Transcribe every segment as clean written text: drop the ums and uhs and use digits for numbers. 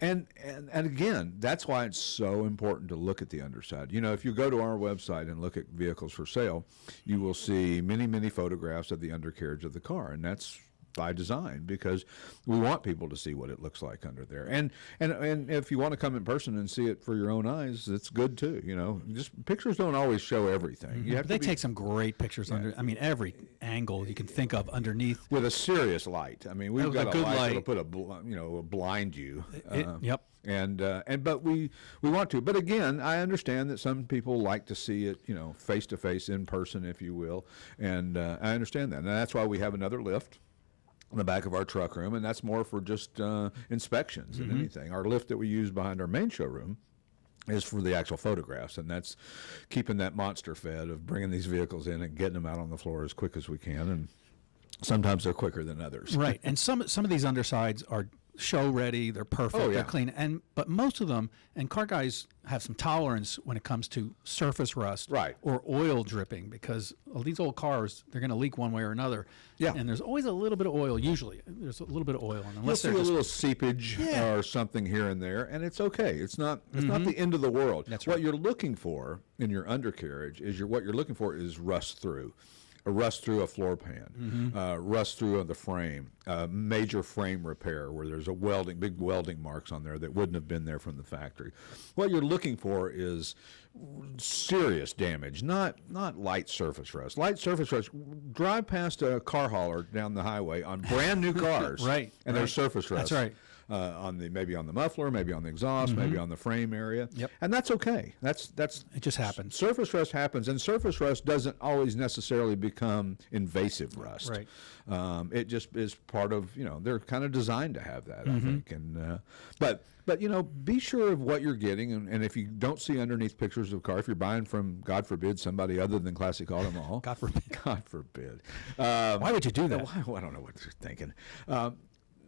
And again, that's why it's so important to look at the underside. You know, if you go to our website and look at vehicles for sale, you will see many, many photographs of the undercarriage of the car, and that's by design, because we want people to see what it looks like under there. And if you want to come in person and see it for your own eyes, it's good too. You know, just pictures don't always show everything. You have They take some great pictures under. I mean, every angle you can think of underneath with a serious light. I mean, we've got a good light light. that'll put a blind you. Yep. And but we want to. But again, I understand that some people like to see it, you know, face to face, in person, if you will. And I understand that. And that's why we have another lift in the back of our truck room, and that's more for just inspections than anything. Our lift that we use behind our main showroom is for the actual photographs, and that's keeping that monster fed of bringing these vehicles in and getting them out on the floor as quick as we can. And sometimes they're quicker than others. Right, and some of these undersides are show ready, they're perfect, they're clean, but most of them, and car guys have some tolerance when it comes to surface rust, right, or oil dripping, because these old cars, they're going to leak one way or another. Yeah, and there's always a little bit of oil. Usually, there's a little bit of oil, and unless you'll see a little seepage or something here and there, and it's okay. It's not the end of the world. That's right. What you're looking for in your undercarriage is rust through. A rust through a floor pan, rust through the frame, major frame repair where there's big welding marks on there that wouldn't have been there from the factory. What you're looking for is serious damage, not light surface rust. Light surface rust, drive past a car hauler down the highway on brand new cars, right, and there's surface rust. That's right. Maybe on the muffler, maybe on the exhaust, maybe on the frame area. Yep. And that's okay. That's it just happens. Surface rust happens, and surface rust doesn't always necessarily become invasive rust. Right. It just is part of, they're kind of designed to have that, I think. And but be sure of what you're getting, and if you don't see underneath pictures of a car, if you're buying from, God forbid, somebody other than Classic Auto Mall. God forbid. God forbid. Why would you do that? I don't know what you're thinking.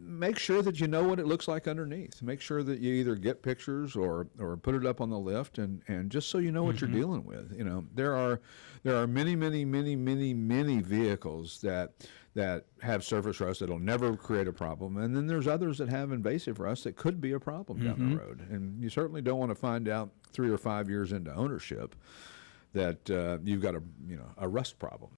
Make sure that you know what it looks like underneath. Make sure that you either get pictures or put it up on the lift, and just so you know what you're dealing with. There are many, many, many, many, many vehicles that have surface rust that'll never create a problem, and then there's others that have invasive rust that could be a problem down the road. And you certainly don't want to find out 3 or 5 years into ownership that you've got a rust problem.